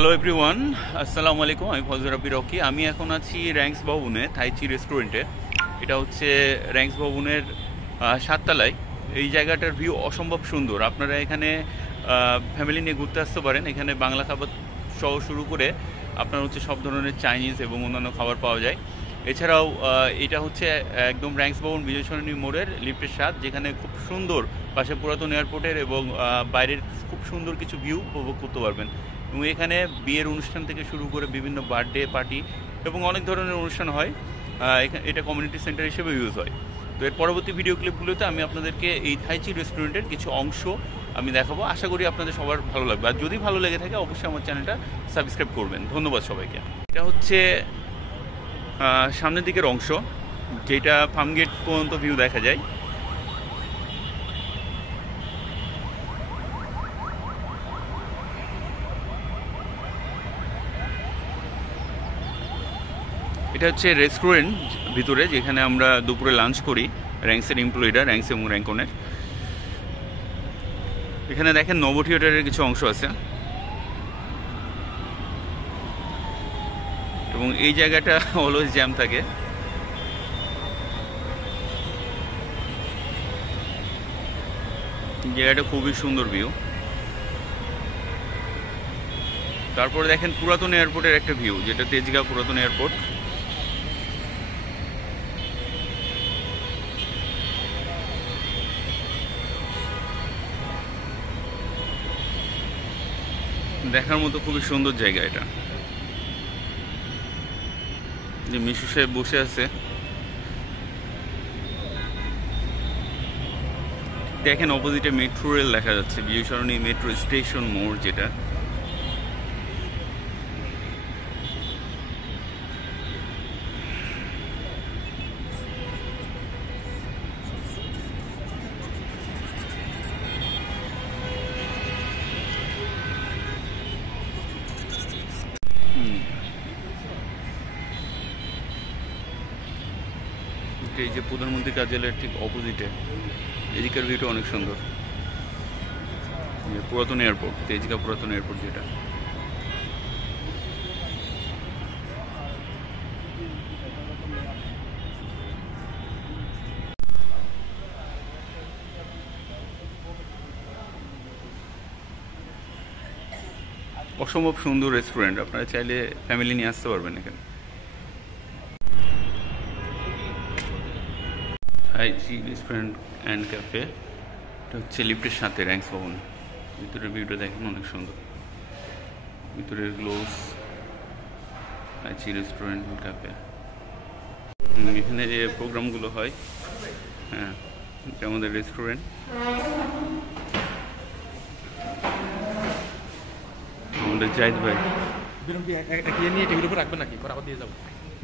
Hello everyone, আসসালামু আলাইকুম। আমি ফজল রাব্বি রকি। আমি এখন আছি র্যাঙ্কস ভবনে, থাইচি রেস্টুরেন্টে। এটা হচ্ছে র্যাঙ্কস ভবনের 7 তলায়। এই জায়গাটার ভিউ অসম্ভব সুন্দর। আপনারা এখানে ফ্যামিলি নিয়ে ঘুরতে আসতে পারেন। এখানে বাংলা খাবার সহ শুরু করে আপনার হচ্ছে সব ধরনের চাইনিজ এবং অন্যান্য খাবার পাওয়া যায়। এছাড়াও এটা হচ্ছে একদম র্যাঙ্কস ভবন বিজয় সরণি মোড়ের লিফটের 7, যেখানে খুব সুন্দর পাশে পুরাতন এয়ারপোর্টের এবং বাইরের খুব সুন্দর কিছু ভিউ উপভোগ করতে পারবেন। এবং এখানে বিয়ের অনুষ্ঠান থেকে শুরু করে বিভিন্ন বার্থডে পার্টি এবং অনেক ধরনের অনুষ্ঠান হয়। এটা কমিউনিটি সেন্টার হিসেবে ইউজ হয়। তো এর পরবর্তী ভিডিও ক্লিপগুলোতে আমি আপনাদেরকে এই থাইচি রেস্টুরেন্টের কিছু অংশ আমি দেখাবো। আশা করি আপনাদের সবার ভালো লাগবে। আর যদি ভালো লেগে থাকে অবশ্যই আমার চ্যানেলটা সাবস্ক্রাইব করবেন। ধন্যবাদ সবাইকে। এটা হচ্ছে সামনের দিকের অংশ, যেটা ফার্মগেট পর্যন্ত ভিউ দেখা যায়। এটা হচ্ছে রেস্টুরেন্ট ভিতরে, যেখানে আমরা দুপুরে লাঞ্চ করি। র্যাঙ্কসের এমপ্লয়িরা, র্যাঙ্কস এবং র্যাঙ্কনের। এখানে দেখেন নব থিয়েটারের কিছু অংশ আছে এবং এই জায়গাটা অলওয়েজ জ্যাম থাকে। জায়গাটা খুবই সুন্দর ভিউ। তারপরে দেখেন পুরাতন এয়ারপোর্টের একটা ভিউ, যেটা তেজগাঁও পুরাতন এয়ারপোর্ট। দেখার মতো খুবই সুন্দর জায়গা এটা। যে মিশু সাহেব বসে আছে, দেখেন অপোজিটে মেট্রো রেল দেখা যাচ্ছে, বিজয় সরণি মেট্রো স্টেশন মোড় যেটা। এই যে প্রধানমন্ত্রী কার্যালয়ের ঠিক অপোজিটে এদিকের ভিউটা অনেক সুন্দর। পুরাতন এয়ারপোর্ট, তেজগাঁও পুরাতন এয়ারপোর্ট যেটা। অসম্ভব সুন্দর রেস্টুরেন্ট, আপনারা চাইলে ফ্যামিলি নিয়ে আসতে পারবেন এখানে। থাইচি রেস্টুরেন্ট অ্যান্ড ক্যাফে। এটা হচ্ছে লিফটের সাথে র্যাঙ্কস ভবন। ভিতরের ভিউটা দেখেন অনেক সুন্দর। ভিতরের গ্লোভস, থাইচি রেস্টুরেন্ট ক্যাফে। এখানে যে প্রোগ্রামগুলো হয়, হ্যাঁ, এটা আমাদের রেস্টুরেন্ট। আমাদের জাহিদ ভাই।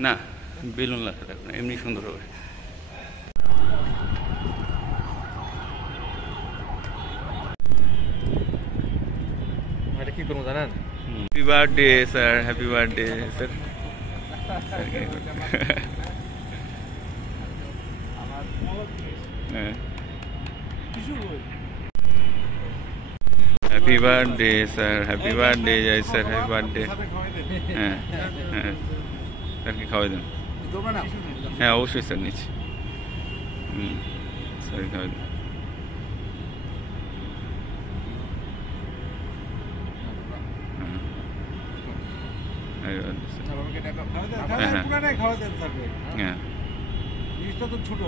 না, বেলুন রাখা না, এমনি সুন্দর হবে। কি করবো জানেন? Happy birthday sir, happy birthday sir. Happy birthday sir, happy birthday Joy sir, happy birthday. হ্যাঁ হ্যাঁ, স্যারকে খাওয়াই দেন। হ্যাঁ অবশ্যই স্যার, নিচ্ছি। স্যারকে খাওয়াই দেন। ছোট